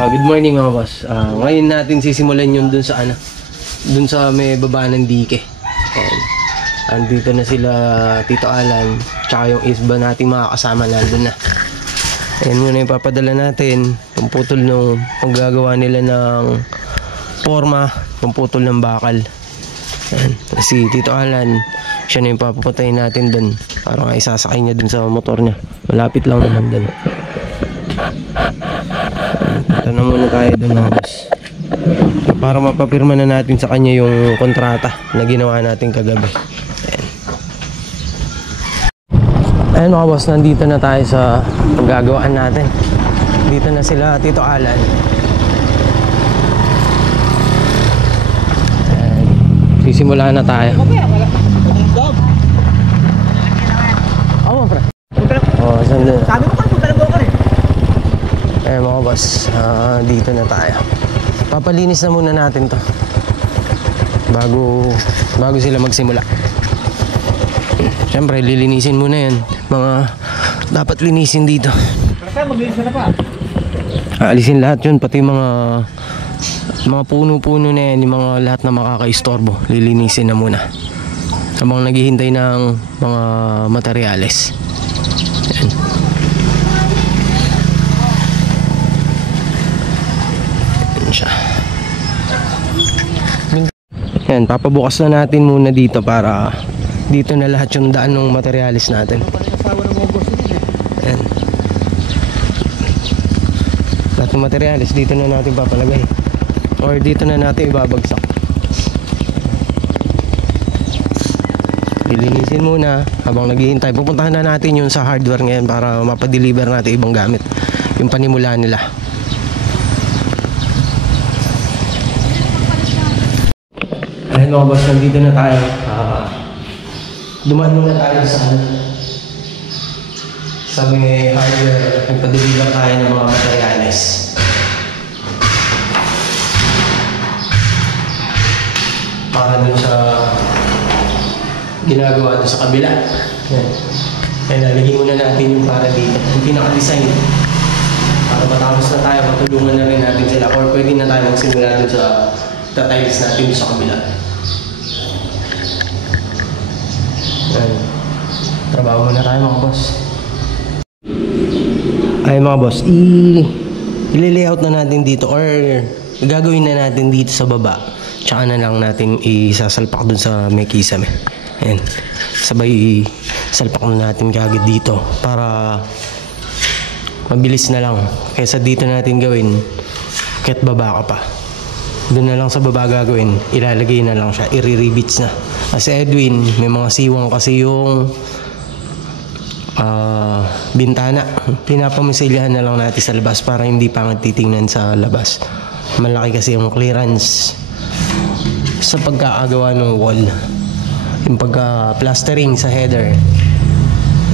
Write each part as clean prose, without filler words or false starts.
Good morning mga boss. Ngayon natin sisimulan yung dun sa dun sa may baba ng dike. Ayan. Andito na sila Tito Alan, tsaka yung isba nating mga kasama nandun na. Ayan muna yung papadala natin. Pumputol nung paggagawa nila ng forma, pumputol ng bakal. Ayan. Si Tito Alan, siya na yung papapuntahin natin dun. Parang isasakay niya dun sa motor niya. Malapit lang naman dun. Ito na muna tayo dun mga boss, para mapapirma na natin sa kanya yung kontrata na ginawa natin kagabi. Ayan mga boss, nandito na tayo sa paggagawaan natin. Dito na sila Tito Alan. Ayan. Sisimula na tayo. Oo pre. Oo, sandali. Sabi mo ka, punta na buka rin. Ayan mga boss, dito na tayo. Papalinis na muna natin to bago sila magsimula. Siyempre lilinisin muna yan, mga dapat linisin dito. Maglinisin na pa. Alisin lahat yun, pati mga puno-puno na yan, yung mga lahat na makakaistorbo, lilinisin na muna habang naghihintay ng mga materyales. Ayan. Yan, papabukas na natin muna dito para dito na lahat yung daan ng materialis natin. Yan. Lahat ng materialis dito na natin papalagay or dito na natin ibabagsak. Lilinisin muna habang naghihintay. Pupuntahan na natin yung sa hardware ngayon para mapadeliver natin ibang gamit, yung panimula nila. Ayun mga boss, nandito na tayo. Dumaan muna tayo sa may hardware. Nagpa-deliver tayo ng mga materyales para dun sa ginagawa dun sa kabila. Yan. Kaya lalagyan muna natin yung para dito, yung pinaka-design, para matapos na tayo, matulungan na rin natin sila or pwede na tayo magsimula dun sa tiles natin dun sa kabila. Ayan. Trabaho muna tayo mga boss. Ay mga boss, i-layout na natin dito or gagawin na natin dito sa baba, tsaka na lang natin isasalpak dun sa may kisame. Ayan. Sabay salpak na natin kagad dito para mabilis na lang kaysa dito natin gawin kahit baba ka pa. Doon na lang sa baba gagawin, ilalagay na lang siya, i-re-rivets na. Kasi Edwin, may mga siwang kasi yung bintana. Pinapamisilyahan na lang natin sa labas para hindi pangit titingnan sa labas. Malaki kasi yung clearance sa pagkakagawa ng wall. Yung pagka-plastering sa header,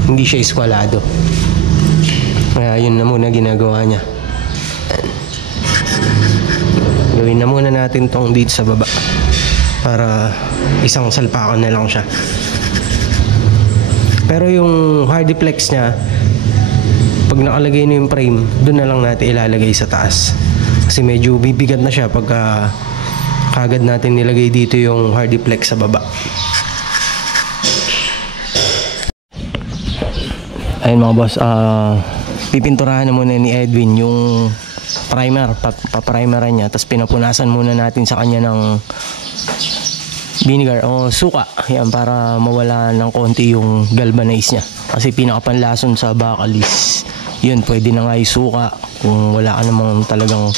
hindi siya iskwalado. Kaya yun na muna ginagawa niya. Gawin na muna natin tong dito sa baba para isang salpakan na lang siya. Pero yung hardiplex niya, pag nakalagay na yung frame, doon na lang natin ilalagay sa taas. Kasi medyo bibigat na siya pagka kagad natin nilagay dito yung hardiplex sa baba. Ayun mga boss, pipinturahan na muna ni Edwin yung primer, paprimeran niya, tapos pinapunasan muna natin sa kanya ng vinegar o suka, yan, para mawala ng konti yung galvanize niya. Kasi pinakapanlason sa bakal is yun, pwede na nga yung suka kung wala ka namang talagang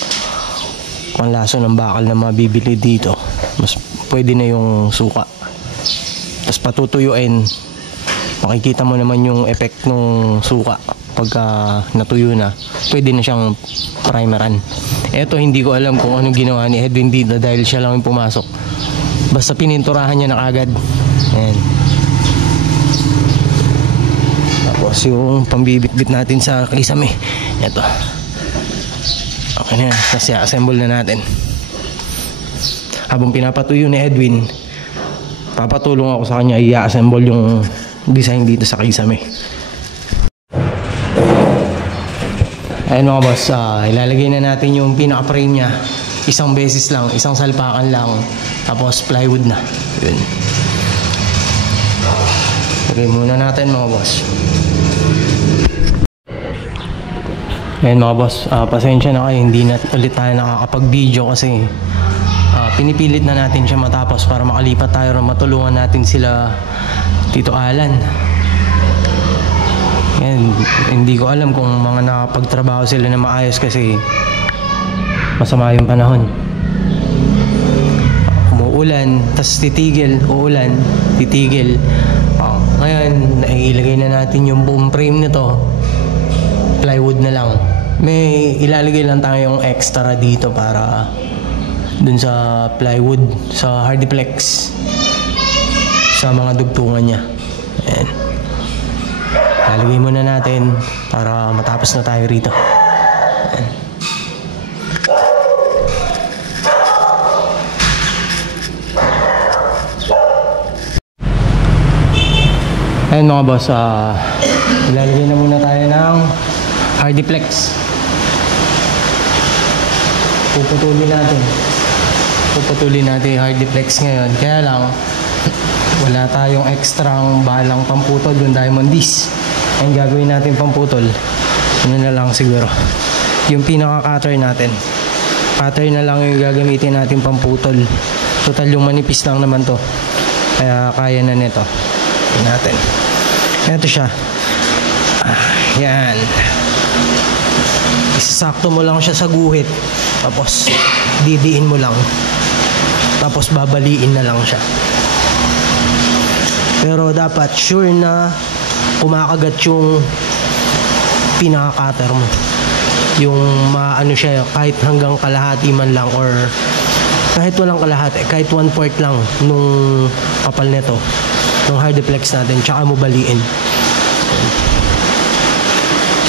panlason ng bakal na mabibili dito, mas pwede na yung suka. Tapos patutuyuin, makikita mo naman yung effect ng suka. Pagka natuyo na, pwede na siyang primeran. Eto, hindi ko alam kung anong ginawa ni Edwin dito dahil siya lang yung pumasok. Basta pininturahan niya na agad. Ayan. Tapos yung pambibitbit natin sa kisame, eto. Okay na, kasi assemble na natin. Habang pinapatuyo ni Edwin, papatulong ako sa kanya i-assemble yung design dito sa kisame. Ayun mga boss, ilalagay na natin yung pinaka-frame niya. Isang beses lang, isang salpakan lang. Tapos plywood na. Yun. Lagay muna natin mga boss. Ayun mga boss, pasensya na kayo, hindi na ulit tayo nakakapag-video kasi pinipilit na natin siya matapos para makalipat tayo rin, matulungan natin sila Tito Alan. Yan, hindi ko alam kung mga nakapagtrabaho sila na maayos kasi masama yung panahon. Umuulan, tas titigil, uulan, titigil. Ngayon, ilagay na natin yung boom frame nito. Plywood na lang. May ilalagay lang tayong extra dito para dun sa plywood, sa hardiplex, sa mga dugtungan niya. Ayan. Lalagay muna natin para matapos na tayo rito. Ayan. Ayan mga boss, ilalagay na muna tayo ng hardiplex. Puputulin natin yung hardiplex ngayon. Kaya lang wala tayong ekstrang balang pamputol yung diamond disc. Ang gagawin natin pamputol, ano na lang siguro, yung pinaka-cutter natin. Cutter na lang yung gagamitin natin pamputol. Total yung manipis lang naman to, kaya kaya na nito. Natin. Ito siya. Yan. Isasakto mo lang siya sa guhit. Tapos didiin mo lang. Tapos babaliin na lang siya. Pero dapat sure na kumakagat yung pinaka-cutter mo. Yung maano siya, kahit hanggang kalahati man lang or kahit walang kalahati, kahit 1/4 lang nung kapal nito, nung hardiplex natin, tsaka mo baliin.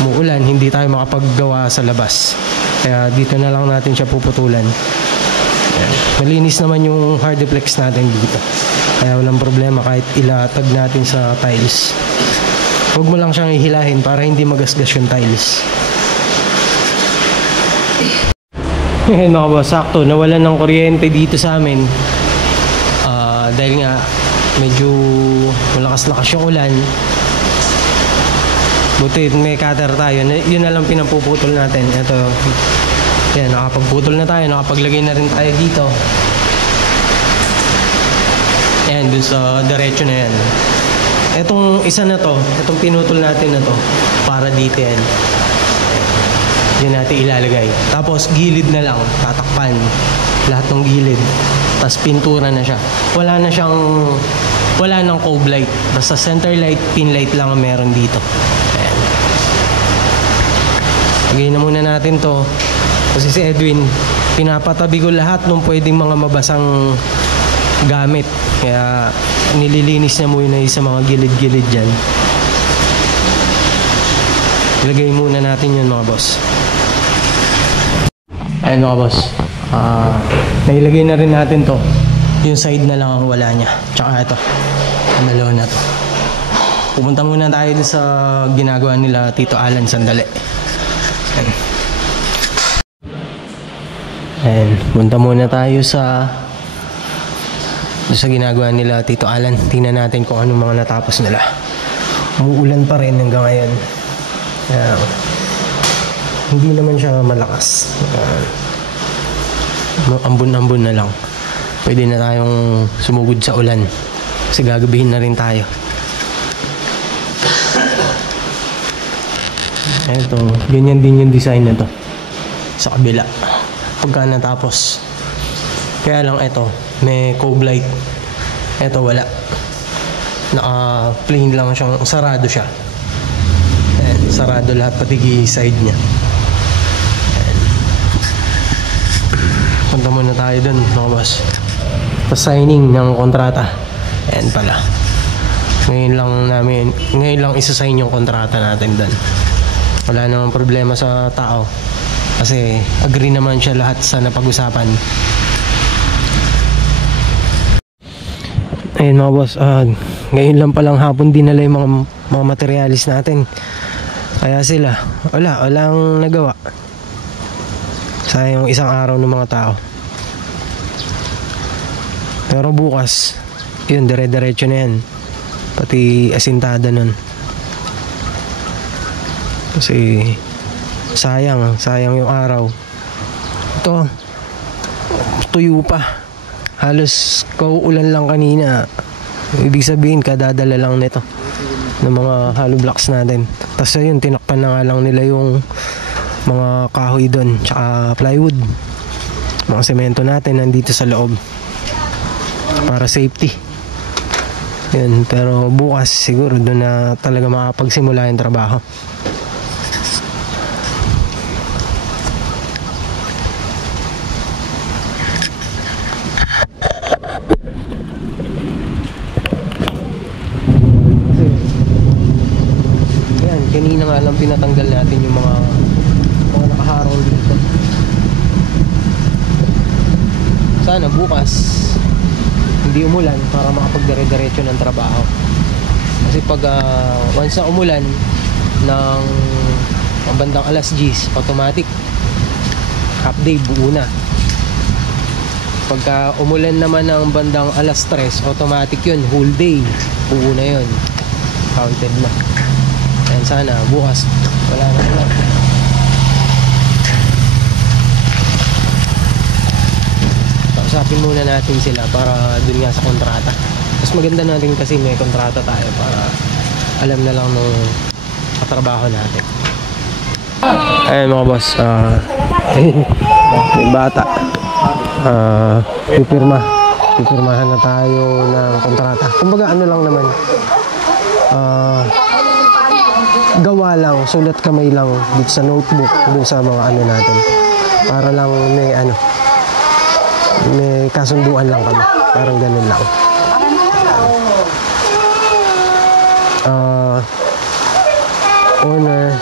Umuulan, hindi tayo makapaggawa sa labas. Kaya dito na lang natin siya puputulan. Ayan. Malinis naman yung hardiplex natin dito. Kaya walang problema kahit ilatag natin sa tiles. Huwag mo lang siyang ihilahin para hindi magasgas yung tiles. Ngayon mga boss, sakto, nawalan ng kuryente dito sa amin. Dahil nga medyo malakas-lakas yung ulan. Buti may cutter tayo. Yun na lang pinapuputol natin. Ito. Yan, nakapagputol na tayo. Nakapaglagay na rin tayo dito. Ayan, dun sa diretso na yan. Etong isa na to, etong pinutol natin na to, para dito yan. Yan natin ilalagay. Tapos gilid na lang, tatakpan. Lahat ng gilid. Tapos pintura na siya. Wala nang cove light. Basta center light, pin light lang ang meron dito. Ayan. Lagay na muna natin to. Kasi si Edwin, pinapatabi ko lahat nung pwedeng mga mabasang gamit. Kaya nililinis niya muna sa mga gilid-gilid dyan. Ilagay muna natin yun mga boss. Ayan mga boss. Nailagay na rin natin to. Yung side na lang ang wala niya. Tsaka ito. Ang dalawa na to. Pupunta muna tayo sa ginagawa nila Tito Alan sandali. Ayan. Ayan. Punta muna tayo sa ginagawa nila Tito Alan. Tingnan natin kung anong mga natapos nila. Umuulan pa rin hanggang ngayon. Hindi naman siya malakas. Ambon-ambon na lang. Pwede na tayong sumugod sa ulan. Kasi gagabihin na rin tayo. Eto, ganyan din yung design na to. Sa kabila. Pagka natapos. Kaya lang ito, may cove light. Ito wala. Naka-plain lang siyang, sarado siya. Ayan, sarado lahat, pati side niya. Ayan. Punta muna tayo dun, mga boss. Pa-signing ng kontrata. Ayan pala. Ngayon lang isa-sign yung kontrata natin dun. Wala namang problema sa tao. Kasi agree naman siya lahat sa napag-usapan. Ayun mga boss, ngayon lang palang hapon dinala yung mga materialis natin. Kaya sila, walang nagawa. Sayang yung isang araw ng mga tao. Pero bukas, yun, dire-diretso na yan. Pati asintada nun. Kasi sayang yung araw. Ito, tuyo pa. Halos kauulan lang kanina. Ibig sabihin, kadadala lang nito ng mga hollow blocks natin. Tapos ayun, tinakpan na nga lang nila yung mga kahoy doon, tsaka plywood. Mga semento natin nandito sa loob para safety. Yun, pero bukas siguro doon na talaga makapagsimula yung trabaho. Kanina nga lang pinatanggal natin yung mga nakaharang dito. Sana bukas hindi umulan para makapagdire-diretso ng trabaho. Kasi pag once na umulan ng bandang alas 10, automatic half day buo na. Pagka umulan naman ng bandang alas 3, automatic yun, whole day buo na yun, counted na. And sana bukas wala na ulan. Kausapin muna natin sila para dun nga sa kontrata. Mas maganda natin kasi may kontrata tayo para alam na lang nung katrabaho natin. Ayun mga boss, may bata. Pipirmahan na tayo ng kontrata. Kumbaga ano lang naman, gawa lang, sulat kamay lang dito sa notebook, dun sa mga ano natin, para lang may kasunduan lang kami, parang ganun lang. Owner,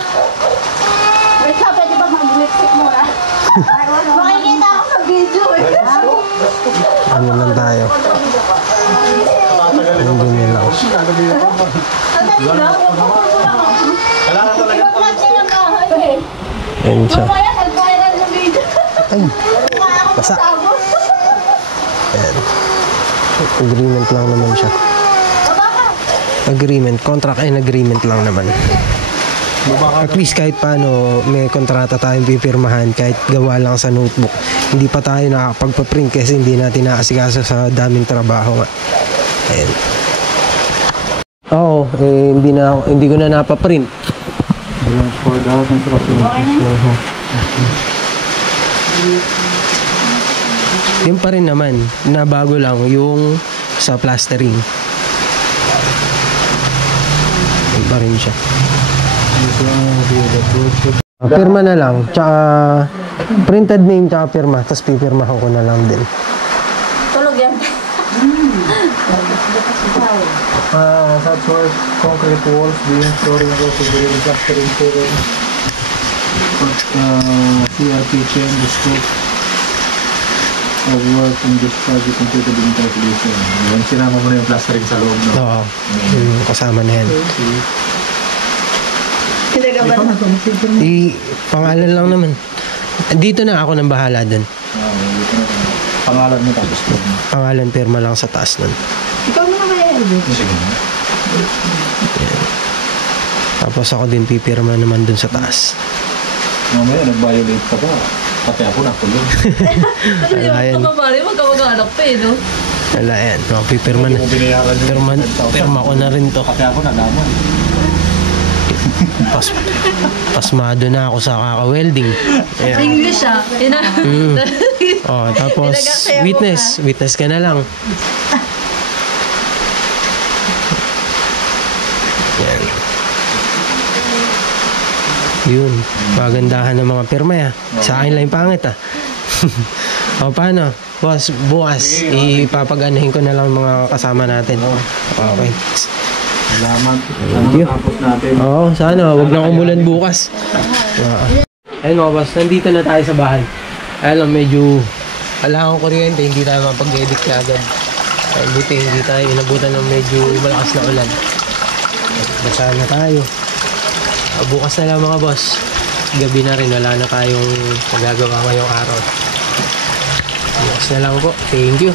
pwede ba mag-lipstick mo na? Makikita ako sa video ano lang tayo, ang ganyan lang. Ayun siya. Ay, basa. Ayan. Agreement lang naman siya. Agreement, contract and agreement lang naman. At least kahit paano may kontrata tayong pipirmahan, kahit gawa lang sa notebook. Hindi pa tayo nakakapagpa-print kasi hindi natin naasikaso sa daming trabaho nga. Ayan. Oo, hindi ko na napaprint. Yun pa rin naman, nabago lang yung sa plastering. Yun pa rin siya. Pirma na lang, tsaka printed name tsaka pirma, tapos pipirmahan ko na lang din. Tulog yan. Such work, concrete walls, beam, flooring, also the plastering flooring, CR kitchen, the scope of work in this project completed in calculation. Yan, sinama mo na yung plastering sa loob, no? Oo, kasama na yan. Hindi ka ba? Pangalan lang naman. Dito na ako nang bahala dun. Pangalan mo tapos po. Pangalan, pirma lang sa taas nun. Ikaw mo na kaya yun. Sige. Tapos ako din pipirma naman dun sa taas. Mamaya, nag-violate ka pa. Pati ako nakulong. Wala yan. Kapapari, magkamag-anak pa no? Wala yan. Pipirma na. Pirma ko na rin to. Pati ako nadamay. Pasmado na ako sa kaka-welding. Ayan. English Tapos witness ka na lang. Yan. Yun, pagandahan ng mga pirma ya. Sa akin lang yung pangit O paano? Boss, bukas ipapag-anahin ko na lang mga kasama natin. Okay. Salamat. Tapos natin. Oo, sana wag na umulan bukas. Ayun mga boss, nandito na tayo sa bahay. Alam, medyo wala akong kuryente, hindi tayo mapag-edit agad. Buti hindi tayo inabutan ng medyo malakas na ulan. Basa na tayo. Bukas na lang mga boss. Gabi na rin, wala na tayong magagawa ngayong araw. Bukas na lang po. Thank you.